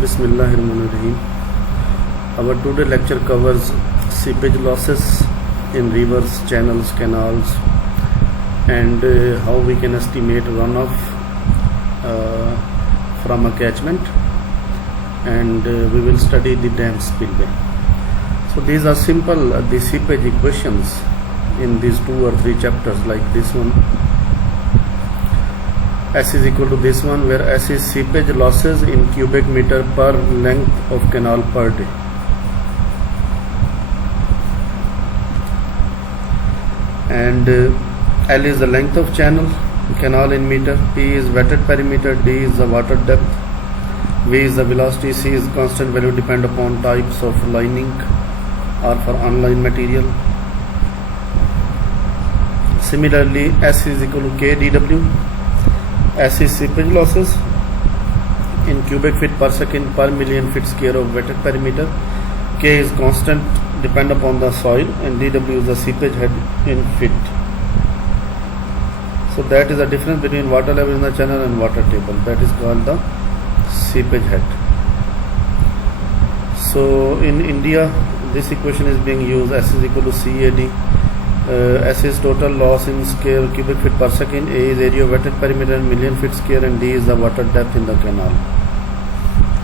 Bismillahirrahmanirrahim. Our today lecture covers seepage losses in rivers, channels, canals, and how we can estimate runoff from a catchment, and we will study the dam spillway. So these are simple the seepage equations in these 2 or 3 chapters, like this one. S is equal to this one, where S is seepage losses in cubic meter per length of canal per day. And L is the length of canal in meter, P is wetted perimeter, D is the water depth, V is the velocity, C is constant value depend upon types of lining or for unlined material. Similarly, S is equal to K dW. S is seepage losses in cubic feet per second per million feet square of wetted perimeter. K is constant depend upon the soil, and dW is the seepage head in feet. So that is the difference between water level in the channel and water table. That is called the seepage head. So in India, this equation is being used. S is equal to CAD. S is total loss in square cubic feet per second, A is area of wetted perimeter in million feet square, and D is the water depth in the canal,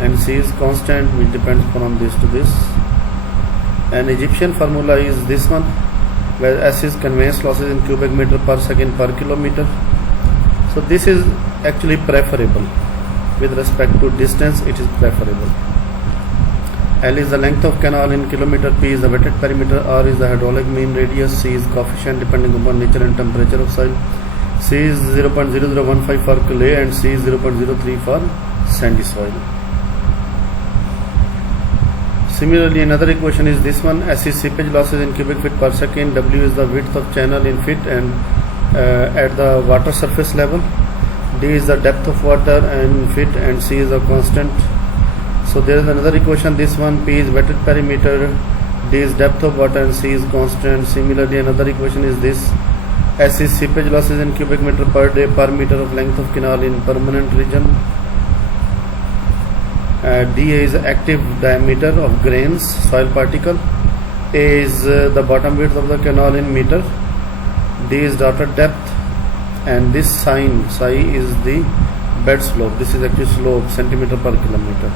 and C is constant, which depends from this to this. An Egyptian formula is this one, where S is conveyance losses in cubic meter per second per kilometer. So this is actually preferable with respect to distance. It is preferable. L is the length of canal in kilometer, P is the wetted perimeter, R is the hydraulic mean radius, C is coefficient depending upon nature and temperature of soil, C is 0.0015 for clay, and C is 0.03 for sandy soil. Similarly, another equation is this one. S is seepage losses in cubic feet per second, W is the width of channel in feet and at the water surface level, D is the depth of water in feet, and C is a constant. So there is another equation, this one, P is wetted perimeter, D is depth of water, and C is constant. Similarly, another equation is this. S is seepage losses in cubic meter per day per meter of length of canal in permanent region. D is active diameter of grains, soil particle. A is the bottom width of the canal in meter. D is water depth, and this sign, psi, is the bed slope. This is actually slope, centimeter per kilometer.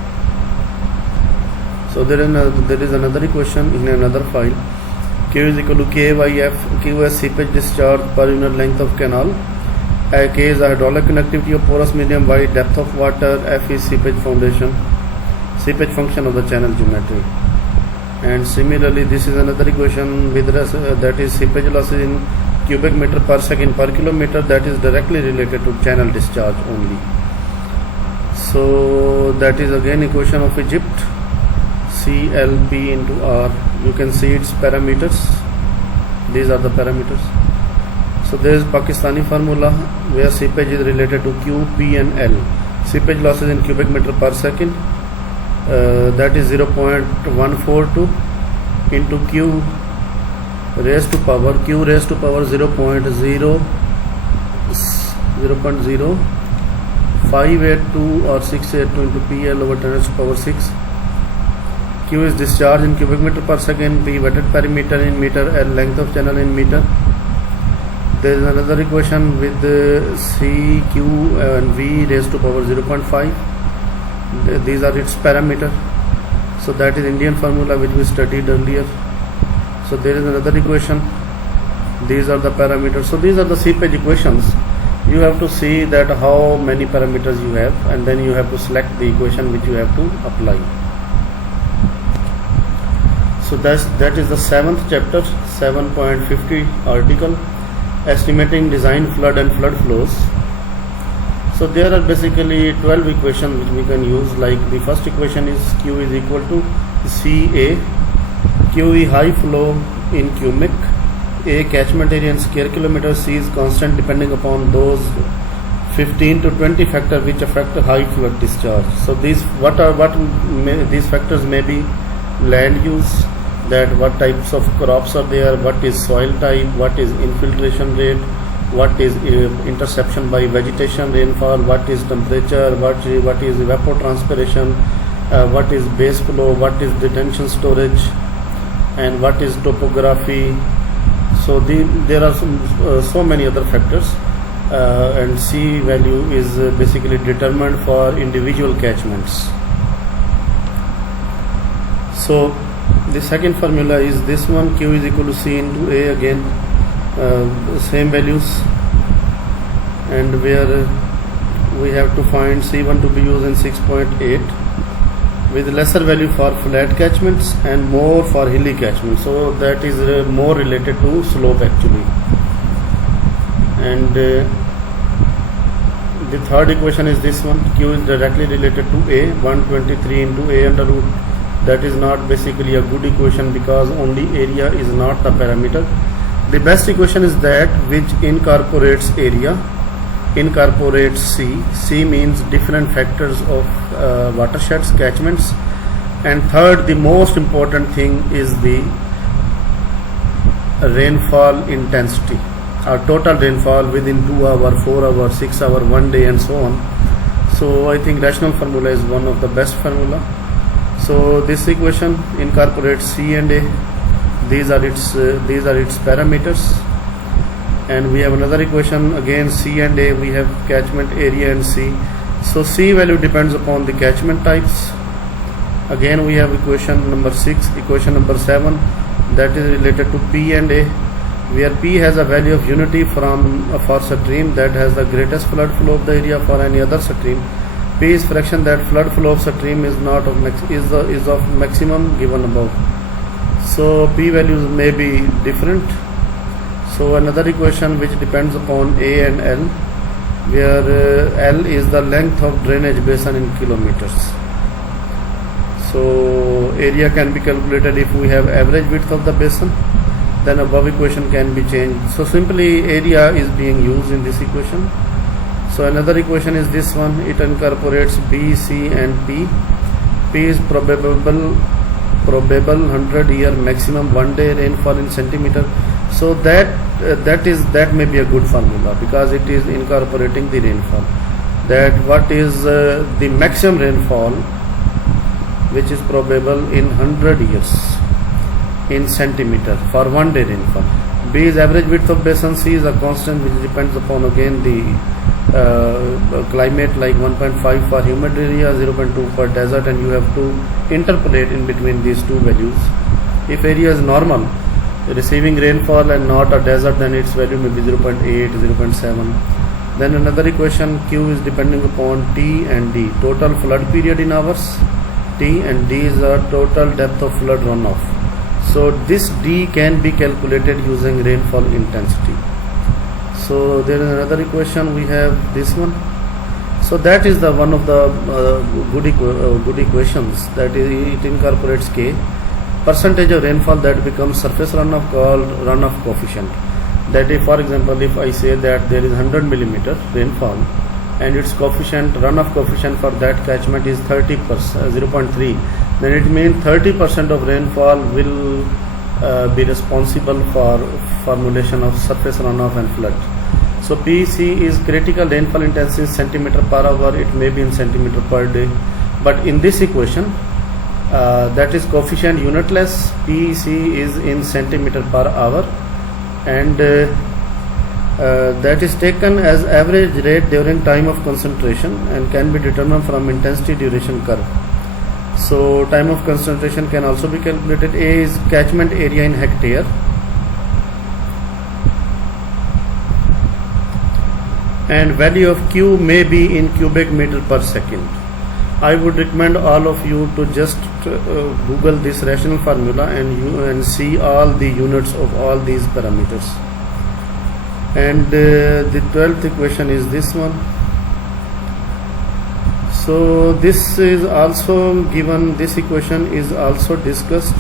So there is another equation in another file. Q is equal to KYF. Q is seepage discharge per unit length of canal. K is the hydraulic conductivity of porous medium by depth of water. F is seepage function of the channel geometry. And similarly, this is another equation with that is seepage losses in cubic meter per second per kilometer. That is directly related to channel discharge only. So that is again equation of Egypt. CLP into R. You can see its parameters. These are the parameters. So there is Pakistani formula where seepage is related to Q, P and L. Seepage losses in cubic meter per second, that is 0.142 into Q raised to power 0.0582 or 682 into PL over 10 raised to power 6. Q is discharge in cubic meter per second, P wetted perimeter in meter, L length of channel in meter. There is another equation with C, Q and V raised to power 0.5. These are its parameter. So that is Indian formula which we studied earlier. So there is another equation. These are the parameters. So these are the seepage equations. You have to see that how many parameters you have, and then you have to select the equation which you have to apply. So that is the 7th chapter, 7.50 article, estimating design flood and flood flows. So there are basically 12 equations which we can use. Like the first equation is Q is equal to CA. Q is high flow in cubic, A catchment area in square kilometer, C is constant depending upon those 15 to 20 factors which affect high flood discharge. So these factors may be land use, that what types of crops are there, what is soil type, what is infiltration rate, what is interception by vegetation, rainfall, what is temperature, what is evapotranspiration, what is base flow, what is detention storage, and what is topography. So there are so many other factors, and C value is basically determined for individual catchments. So the second formula is this one, Q is equal to C into A, again same values, and where we have to find C1 to be used in 6.8 with lesser value for flat catchments and more for hilly catchments. So that is more related to slope actually. And the third equation is this one, Q is directly related to A, 123 into A under root. That is not basically a good equation because only area is not the parameter. The best equation is that which incorporates area, incorporates C. C means different factors of watersheds, catchments. And third, the most important thing is the rainfall intensity, or total rainfall within 2 hours, 4 hours, 6 hours, 1 day, and so on. So I think rational formula is one of the best formula. So this equation incorporates C and A. These are its parameters. And we have another equation, again C and A, we have catchment area and C. So C value depends upon the catchment types. Again we have equation number 6, equation number 7, that is related to P and A, where P has a value of unity for stream that has the greatest flood flow of the area for any other stream. P is fraction that flood flow of stream is not of is of maximum given above. So P values may be different. So another equation which depends upon A and L, where L is the length of drainage basin in kilometers. So area can be calculated if we have average width of the basin, then above equation can be changed. So simply area is being used in this equation. So another equation is this one, it incorporates B, C and P. P is probable 100-year maximum 1 day rainfall in centimeter. So that may be a good formula because it is incorporating the rainfall. That what is the maximum rainfall which is probable in 100 years in centimeter for 1 day rainfall. B is average width of basin. C is a constant which depends upon again the climate, like 1.5 for humid area, 0.2 for desert, and you have to interpolate in between these two values. If area is normal, receiving rainfall and not a desert, then its value may be 0.8, 0.7. Then another equation, Q is depending upon T and D, total flood period in hours, T, and D is the total depth of flood runoff. So this D can be calculated using rainfall intensity. So there is another equation, we have this one. So that is the one of the good equations, that is, it incorporates K, percentage of rainfall that becomes surface runoff, called runoff coefficient. That is, for example, if I say that there is 100 millimeter rainfall and its coefficient, runoff coefficient for that catchment is 30%, 0.3, then it means 30% of rainfall will be responsible for formulation of surface runoff and flood. So PC is critical rainfall intensity in centimeter per hour, it may be in centimeter per day, but in this equation that is coefficient unitless, PC is in centimeter per hour, and that is taken as average rate during time of concentration and can be determined from intensity duration curve. So time of concentration can also be calculated. A is catchment area in hectare, and value of Q may be in cubic meter per second. I would recommend all of you to just Google this rational formula and see all the units of all these parameters. And the 12th equation is this one. So this is also given, this equation is also discussed.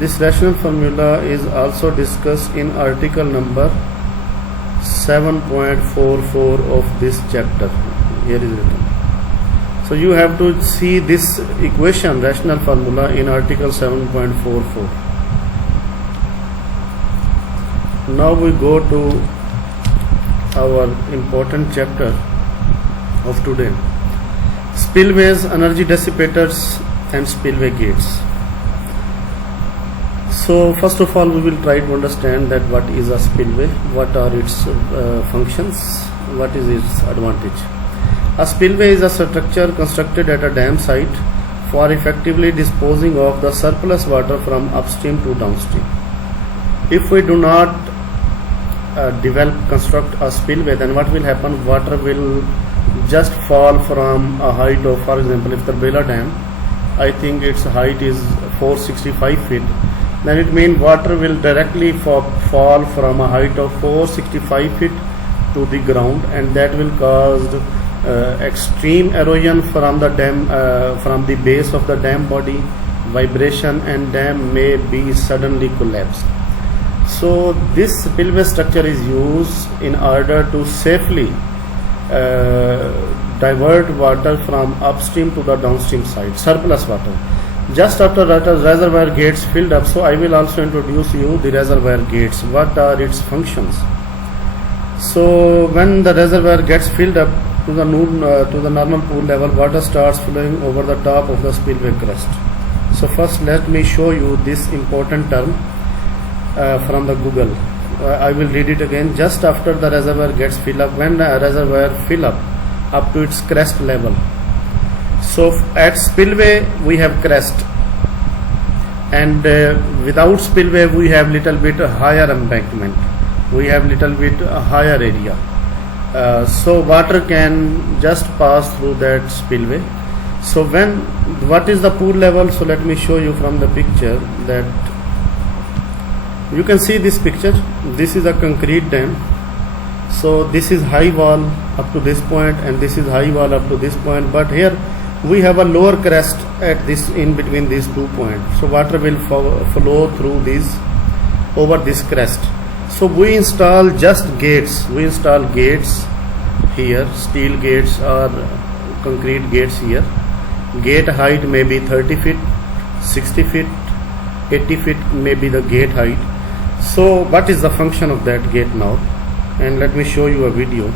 This rational formula is also discussed in article number 7.44 of this chapter. Here is written. So you have to see this equation, rational formula, in article 7.44. Now we go to our important chapter of today. spillways, energy dissipators and spillway gates. So first of all we will try to understand that what is a spillway, what are its functions, what is its advantage. A spillway is a structure constructed at a dam site for effectively disposing of the surplus water from upstream to downstream. If we do not construct a spillway, then what will happen? Water will just fall from a height of, for example, if the Bela Dam, I think its height is 465 feet, then it means water will directly fall from a height of 465 feet to the ground, and that will cause extreme erosion from the dam, from the base of the dam body, vibration, and dam may be suddenly collapsed. So this spillway structure is used in order to safely divert water from upstream to the downstream side, surplus water. Just after that reservoir gates filled up, so I will also introduce you the reservoir gates. What are its functions? So when the reservoir gets filled up to the normal pool level, water starts flowing over the top of the spillway crest. So first let me show you this important term from the Google. I will read it again. Just after the reservoir gets filled up, when the reservoir fill up to its crest level. So at spillway we have crest, and without spillway we have little bit higher embankment, we have little bit higher area. So water can just pass through that spillway. So what is the pool level? So let me show you from the picture that you can see this picture. This is a concrete dam. So this is high wall up to this point, and this is high wall up to this point, but here we have a lower crest at this, in between these 2 points. So water will flow through these over this crest. So we install just gates. We install gates here, steel gates or concrete gates here. Gate height may be 30 feet, 60 feet, 80 feet may be the gate height. So what is the function of that gate now? And let me show you a video.